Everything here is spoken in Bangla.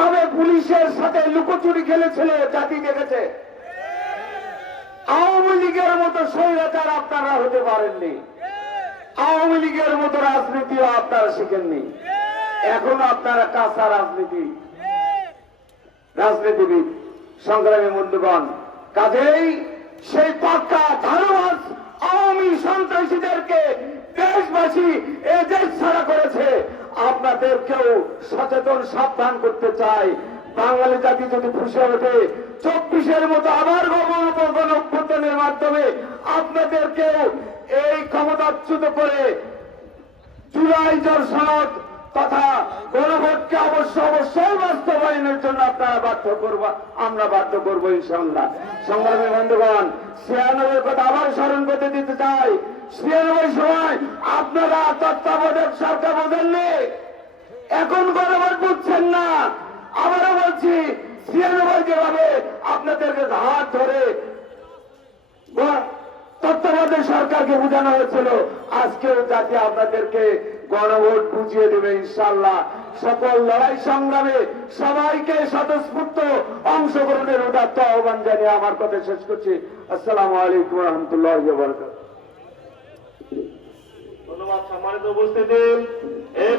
কিভাবে পুলিশের সাথে লুকোচুরি খেলেছিল জাতি দেখেছে। আওয়ামী লীগের মতো স্বৈরাচার আপনারা হতে পারেননি, আওয়ামী লীগের মতো রাজনীতিও আপনারা শিখেননি। এখন আপনারা কাঁচা রাজনীতিবিদ, সংগ্রামী বন্ধুগণ। কাজেই সেই পাক্কা ধারবাস আওয়ামী সন্ত্রাসীদেরকে দেশবাসী এ দেশ ছাড়া করেছে। আপনাদেরকেও সচেতন সাবধান করতে চাই। বাঙালি জাতি যদি ফুসে ওঠে 24-এর মতো আবার গণঅভ্যুত্থানের মাধ্যমে আপনাদেরকেও এই ক্ষমতাচ্যুত করে জুলাই সনদ তথা গণভোটকে অবশ্যই বাস্তবায়নের জন্য আপনারা আমরা বাধ্য করবো ইনশাআল্লাহ। সংগ্রামী বন্ধুগণ, 96 কথা আবার স্মরণ করতে দিতে চাই। 96 সময় আপনারা তত্ত্বাবধায়ক সরকার বোঝেননি, এখন গণভোট বুঝছেন না। আবারও বলছি, 96 যেভাবে আপনাদেরকে হাত ধরে তত্ত্বাবধায়ক সরকারকে বোঝানো হয়েছিল, আজকেও জাতি আপনাদেরকে গণভোট বুঝিয়ে দেবে ইনশাআল্লাহ। সকল লড়াই সংগ্রামে সবাইকে স্বতঃস্ফূর্ত অংশগ্রহণের উদাত্ত আহ্বান জানিয়ে আমার কথা শেষ করছি। আসসালামু আলাইকুম ওয়া রাহমাতুল্লাহি ওয়া বারাকাতুহু। ধন্যবাদ সম্মানিত উপস্থিতি।